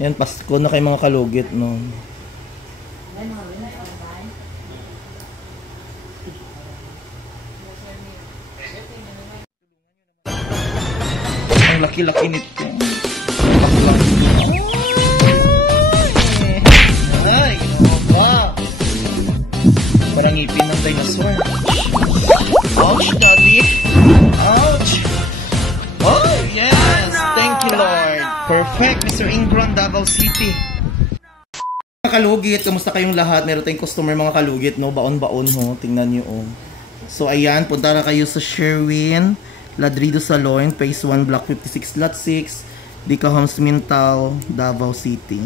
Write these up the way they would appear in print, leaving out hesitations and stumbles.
Yan, Pasko na kay mga kalugit, no? Ang laki-laki nito. Baklang. Ay, wow. Parang ngipin ng dinosaur. Ouch, daddy. Ouch. Oh, yes. Thank you, Lord. Perfect, Mr. Ingram, Davao City. Mga kalugit, kamusta kayong lahat? Meron tayong customer mga kalugit, no? Baon-baon, ho. Tingnan nyo, oh. So, ayan. Punta na kayo sa Sherwin Ladrido Salon, Phase 1, Block 56, Lot 6, Dica Homes, Mintal, Davao City.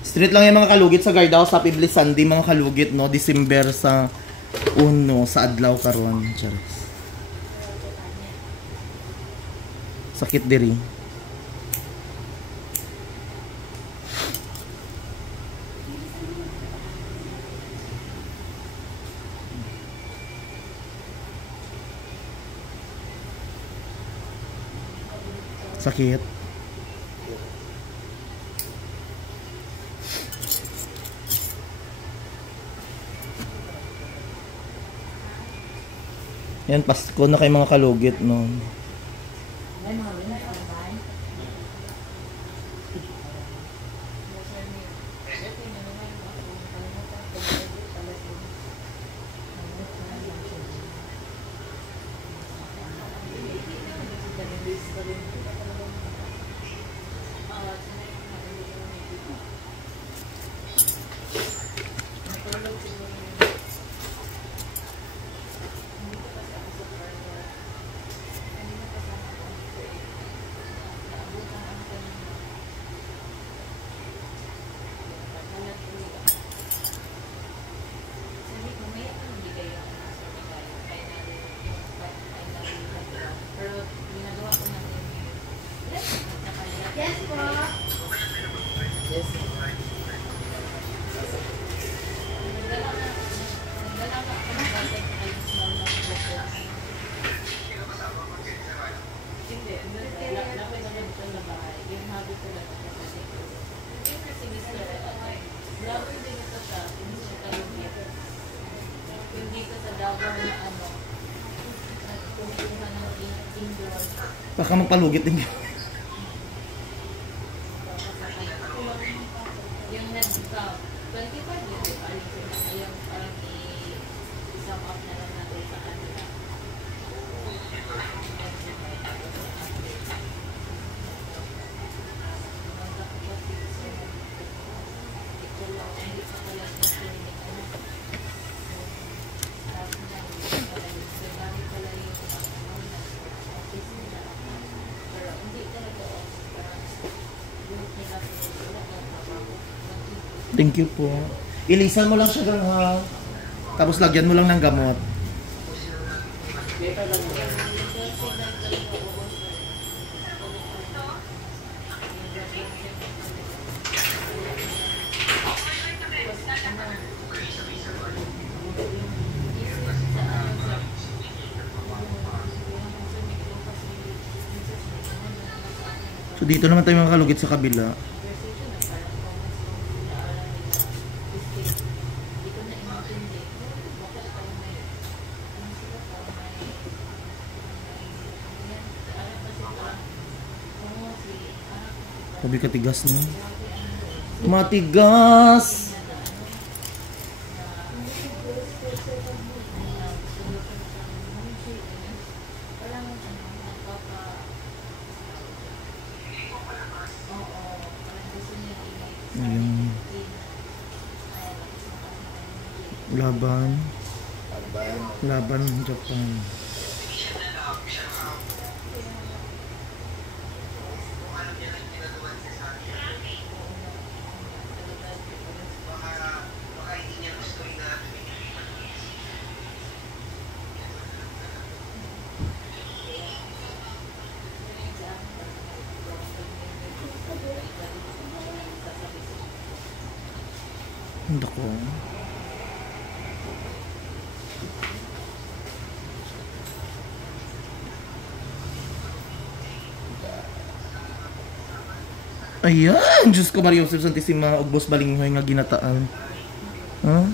Street lang yung mga kalugit sa Gardao, sa Pibli Sunday, mga kalugit, no? December sa 1, sa Adlaw karon. Charis. Sakit diri. Sakit. Yan, Pasko na kay mga kalugit, no? Baka magpalugit din. Yung nag-stop, 25 yun, di ba? Yung parang i-sum up na lang natin sa kanila. Thank you po. Ilisan mo lang siya gang ha. Tapos lagyan mo lang ng gamot. So dito naman tayo mga kalugit sa kabila. Sabi katigas na. Matigas! Ayan. Laban Japan. Dako. Ayan, Diyos ko, Maria Joseph Santissima, Ugbos Balinghoy nga ginataan. Huh?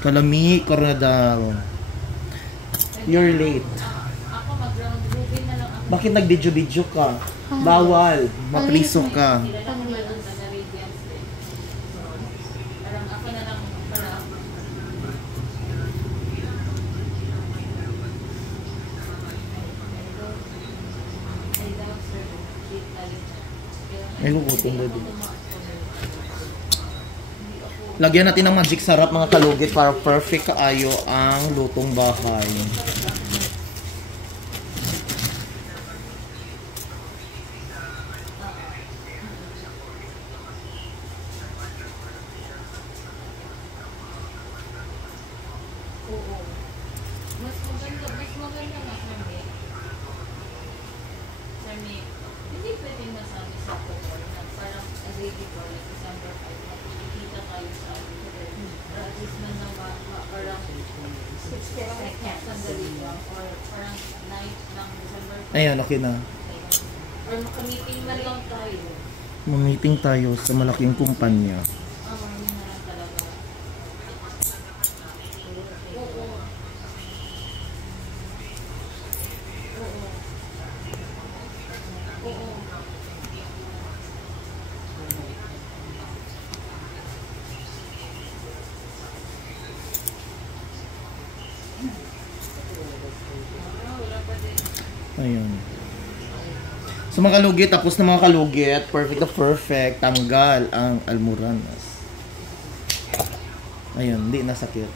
Kalami, Coronadal. You're late. Ako mag-round robin na lang ako. Bakit nag-video-video ka? Bawal. Mapriso ka. Sila lang naman ang taga-radiance din. Parang ako na lang pala. Ay daw, sir. Keep tayo. Ay, kukutong na din. Lagyan natin ng magic sarap mga kalugit para perfect kaayo ang lutong bahay. Oo. Mas maganda nga, Sir May. Sir May, hindi pwedeng masabi sa Pokor na parang a day before, like December 5, nakikita tayo sa at least man na parang 6 seconds sandali lang or parang night ng December 5. Ayan, okay na. Or makamiting man lang tayo. Mamiting tayo sa malaking kumpanya. Yun na lang talaga. Oo. Oo. Oo. Wala pa din. Ayan. So mga kalugit, tapos na mga kalugit, perfect na perfect, tanggal ang almoranas. Ayan, hindi nasakit.